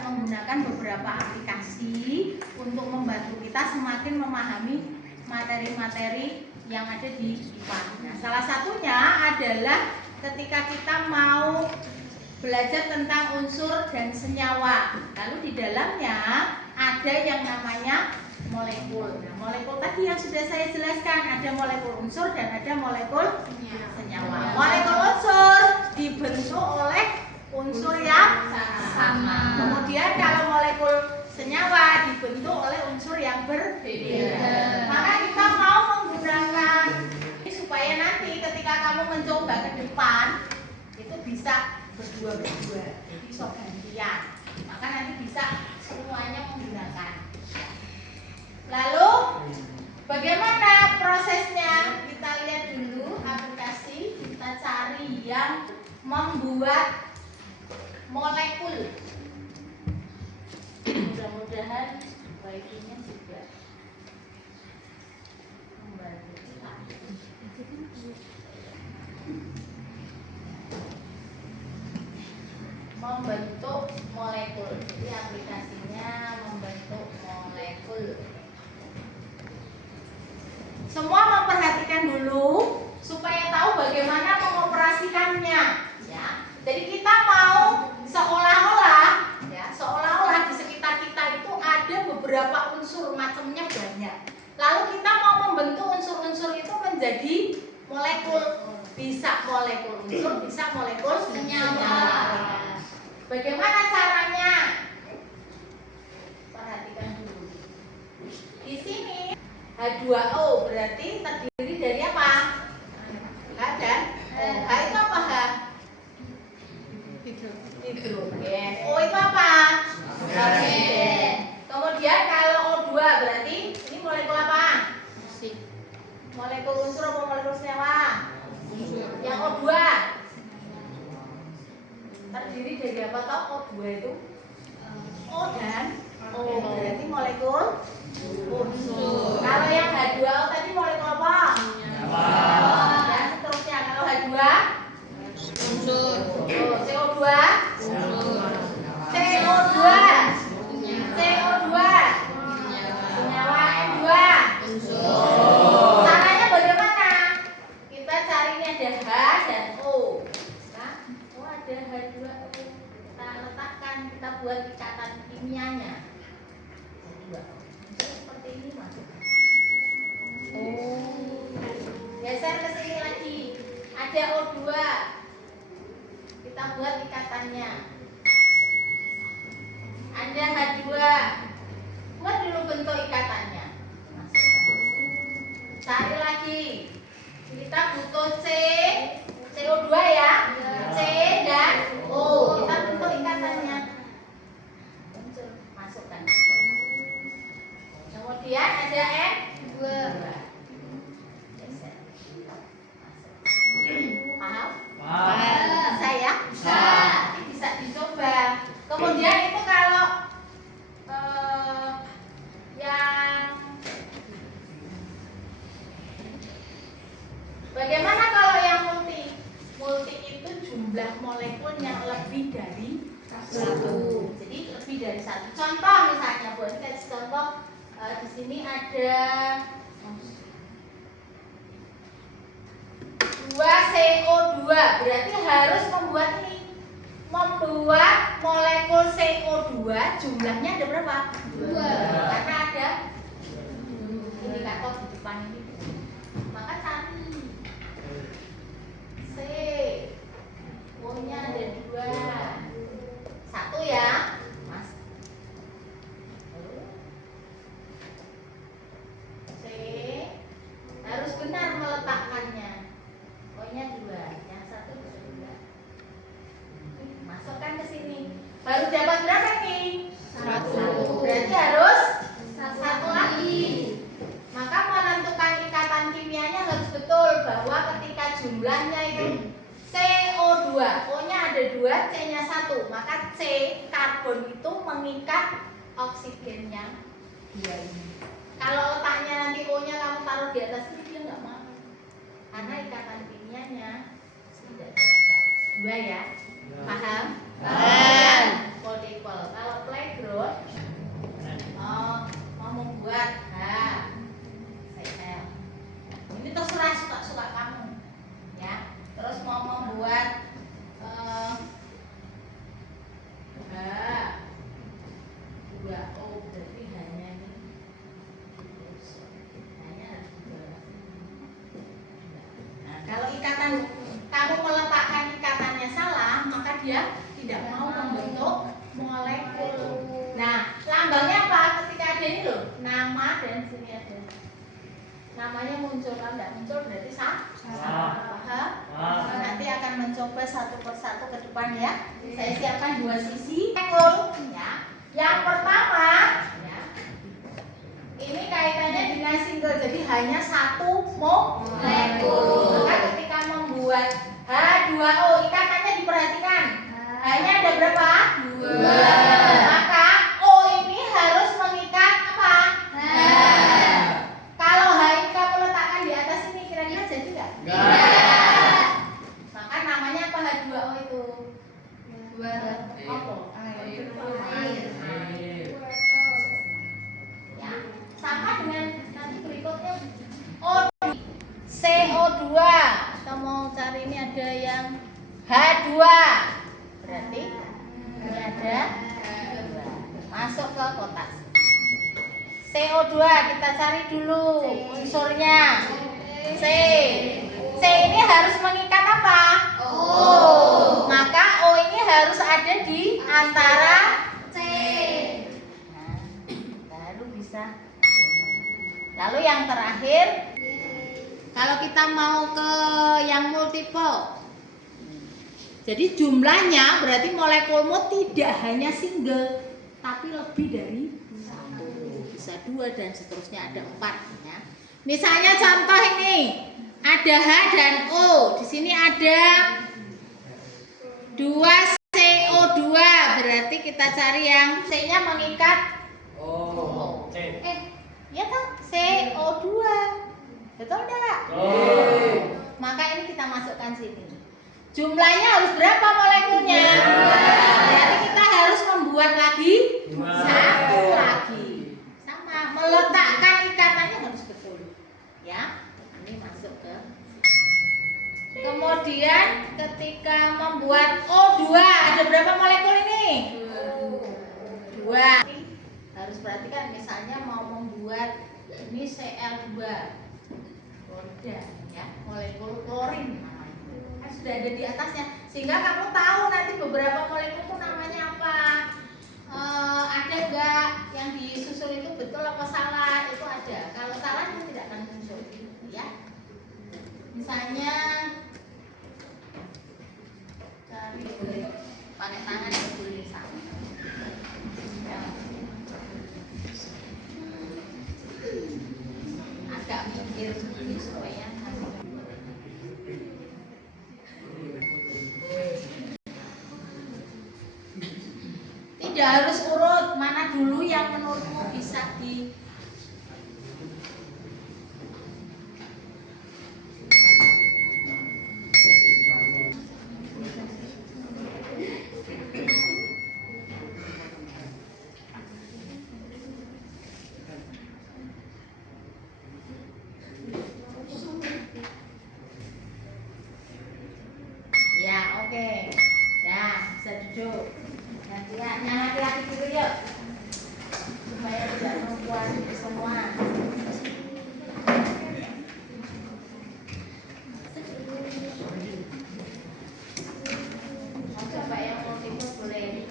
bisa menggunakan beberapa aplikasi untuk membantu kita semakin memahami materi-materi yang ada di IPA. Nah, salah satunya adalah ketika kita mau belajar tentang unsur dan senyawa. Lalu di dalamnya ada yang namanya molekul. Nah, molekul tadi yang sudah saya jelaskan, ada molekul unsur dan ada molekul senyawa. Molekul unsur dibentuk oleh unsur yang sama. Kemudian kalau molekul senyawa dibentuk oleh unsur yang berbeda. Maka kita mau menggunakan ini supaya nanti ketika kamu mencoba ke depan itu bisa berdua-berdua, jadi bisa gantian. Maka nanti bisa semuanya menggunakan. Lalu bagaimana prosesnya? Kita lihat dulu aplikasi, kita cari yang membuat molekul. Mudah-mudahan wifi-nya juga membantu. Membentuk molekul. Jadi aplikasinya membentuk molekul. Semua memperhatikan dulu supaya tahu bagaimana mengoperasikannya, ya. Jadi kita mau seolah-olah di sekitar kita itu ada beberapa unsur, macamnya banyak. Lalu kita mau membentuk unsur-unsur itu menjadi molekul. Bisa molekul unsur, bisa molekul senyawa. Bagaimana caranya? Perhatikan dulu. Di sini H2O berarti terdiri dari apa? H dan O. H itu apa H? Hidrogen. O itu apa? Oksigen. Kemudian kalau O2 berarti ini molekul apa? Molekul unsur atau molekul senyawa? Yang O2 terdiri dari apa toh? O2 itu O dan O berarti molekul unsur. Kalau yang H2O tadi molekul apa? Dan seterusnya. Kalau H2 unsur. CO2 unsur. CO2 senyawa. N2 unsur. Caranya bagaimana? Kita cari ini ada H dan O. Nah, ada H2O. Kita letakkan, kita buat ikatan kimianya. Seperti ini masuk. Geser ke sini lagi. Ada O2. Kita buat ikatannya. Ada H2. Buat dulu bentuk ikatannya. Cari lagi. Kita butuh C, CO2 ya. C dan O. Kita bentuk ikatannya. Masukkan. Kemudian ada N2. Paham? Bisa ya? Bisa. Bisa dicoba. Kemudian itu kalau yang bagaimana kalau yang multi? Multi itu jumlah molekulnya lebih dari satu. Jadi lebih dari satu. Contoh misalnya, Bu, ini kasih contoh. Di sini ada 2CO2, berarti harus membuat molekul CO2 jumlahnya ada berapa? 2. Karena ada indikator di depan ini. Maka cari C, O-nya ada 2. 1 ya, Mas. C harus benar meletakkannya. O-nya 2, yang 1 2. Masukkan ke sini. Baru dapat berapa nih? 1. Berarti harus 1 lagi. Maka menentukan ikatan kimianya harus betul bahwa ketika jumlahnya itu CO2, O-nya ada 2, C-nya 1. Maka C, karbon itu mengikat oksigennya 2 ini. Kalau letaknya nanti O-nya kamu taruh di atas ini, dia nggak mau. Karena ikatan kimianya tidak cocok. 2 ya? Paham? Paham. Multiple. Kalau bro. Mau membuat CL. Ini terserah suka-suka kamu, ya. Terus mau membuat H2O, berarti hanya ini. Nah, kalau ikatan kamu meletakkan ikatannya salah, maka dia tidak mau membentuk molekul. Nah, lambangnya apa? Ketika ada ini loh, nama dan sini ada. Namanya muncul, kalau tidak muncul berarti salah. Nanti akan mencoba satu persatu ke depan ya. Saya siapkan dua sisi molekul ya. Yang pertama ya, ini kaitannya dengan single, jadi hanya satu molekul. Maka ketika membuat H2O, ikatannya diperhatikan. Hanya ada berapa? 2. Maka O ini harus mengikat apa? H. Kalau H ini kamu letakkan di atas ini, kira-kira jadi nggak? Tidak. Maka namanya apa H2O itu? Air. Ya. Sama dengan nanti berikutnya CO2. Kita mau cari ini ada yang H2. Berarti ini ada masuk ke kotak. CO2 kita cari dulu unsurnya. C. C ini harus mengikat apa? O. Maka O ini harus ada di antara C. Nah, baru bisa. Lalu yang terakhir, kalau kita mau ke yang multiple, jadi jumlahnya berarti molekulmu tidak hanya single, tapi lebih dari 1, bisa 2 dan seterusnya, ada 4 ya. Misalnya contoh ini, ada H dan O, di sini ada 2 CO2, berarti kita cari yang C-nya mengikat O. Ya toh, CO2. Betul enggak? Maka ini kita masukkan sini. Jumlahnya harus berapa molekulnya? Berarti kita harus membuat lagi 1 lagi. Sama, meletakkan ikatannya harus betul. Ya, ini masuk ke. Kemudian ketika membuat O2, ada berapa molekul ini? 2. Harus perhatikan, misalnya mau membuat ini Cl2. Klorin, ya, molekul klorin. Sudah ada di atasnya, sehingga kamu tahu nanti beberapa molekul itu namanya apa. Ada enggak yang disusul itu betul apa salah, itu ada. Kalau salah itu tidak akan muncul ya. Misalnya cari pakai tangan ya, boleh sama ya. Agak mikir supaya tidak harus urut, mana dulu yang menurutmu bisa di. Ya, oke. Nah, bisa duduk. Gantian, yang laki-laki dulu yuk, supaya tidak membuat semua. Mau coba yang multiple boleh,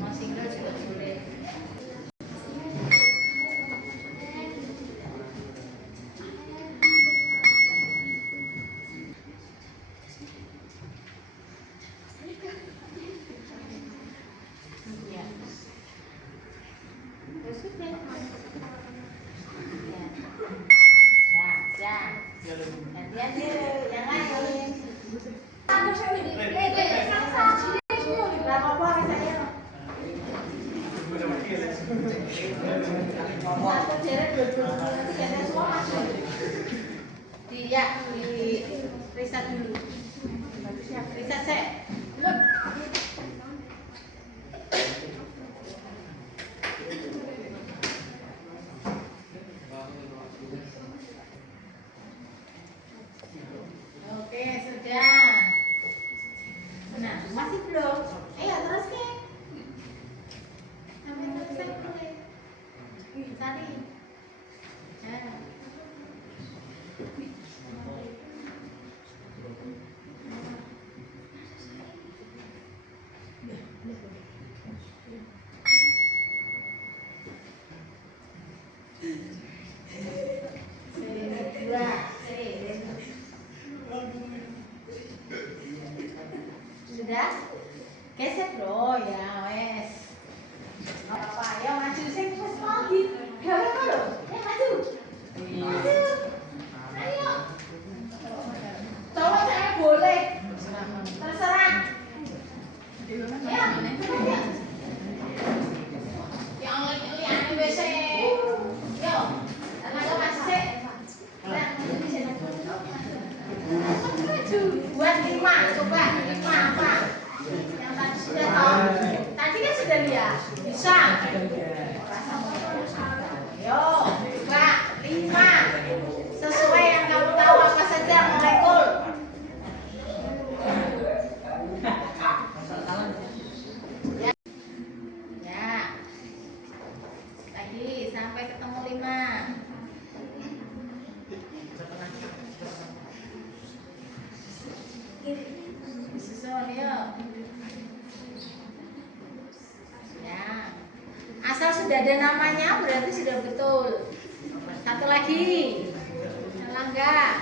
mau single juga boleh. Di riset dulu. Riset saya. belum? Ayo terus nih. Sampai selesai boleh. Cari. Nah. Sudah? Geser bro ya wes. Apa ya maju sing wis lagi. Gawe lho. Maju. Maju. Ayo. Cowok saya boleh. Terserah. Ya. Yang lihat wis. Yo. Ayo maju sih. Buat 5, coba 5 apa? Yang tadi sudah tahu. Tadi kan sudah lihat. Bisa. Yo, coba 5. Sesuai yang kamu tahu apa saja molekul. Ya. Lagi sampai ketemu 5. Susun yuk. Ya. Asal sudah ada namanya berarti sudah betul. Satu lagi. Salah enggak?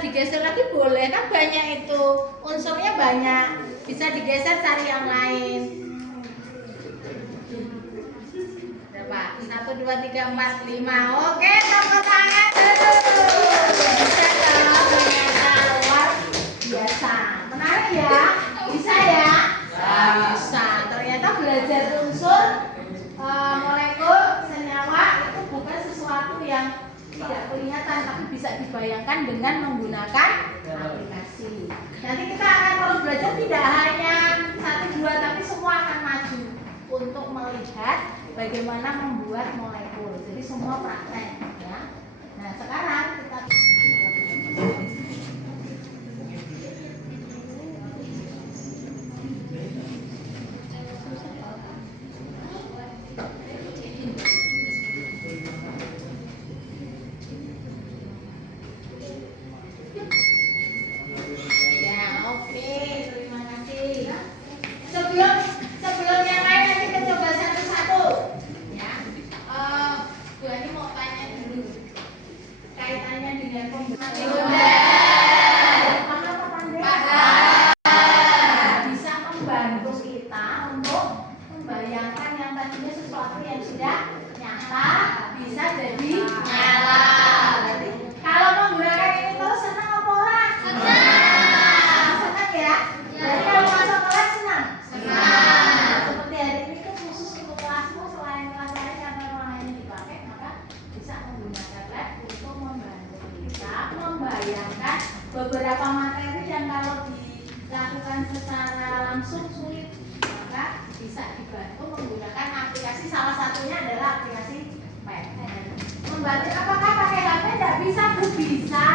Digeser lagi boleh kan banyak itu. Unsurnya banyak. Bisa digeser cari yang lain. Berapa? 1, 2, 3, 4, 5. Oke, tepuk tangan dulu. Bisa dong, ternyata luar biasa. Menarik ya? Bisa ya? Bisa. Ternyata belajar unsur molekul senyawa itu bukan sesuatu yang tidak kelihatan, tapi bisa dibayangkan dengan menggunakan aplikasi. Nanti kita akan terus belajar tidak hanya 1, 2, tapi semua akan maju untuk melihat bagaimana membuat molekul. Jadi semua praktek ya. Nah, sekarang kita ya, oke, terima kasih. Sebelum yang lain nanti kita coba satu-satu ya. Bu Ani mau tanya dulu kaitannya dengan bisa membantu kita untuk membayangkan yang tadinya sesuatu yang sudah nyata bisa jadi nyata. Kalau menggunakan ini terus senang apa ora? Senang ya. Jadi kalau masuk kelas senang. Seperti hari ini kan khusus untuk kelasmu, selain kelas lain yang memang lain dipakai, maka bisa menggunakan lab untuk membantu kita membayangkan beberapa materi yang kalau dilakukan secara langsung sulit, maka bisa dibantu menggunakan aplikasi. Salah satunya adalah aplikasi PN. Membantu apakah pakai HP? Tidak bisa, Bu, bisa.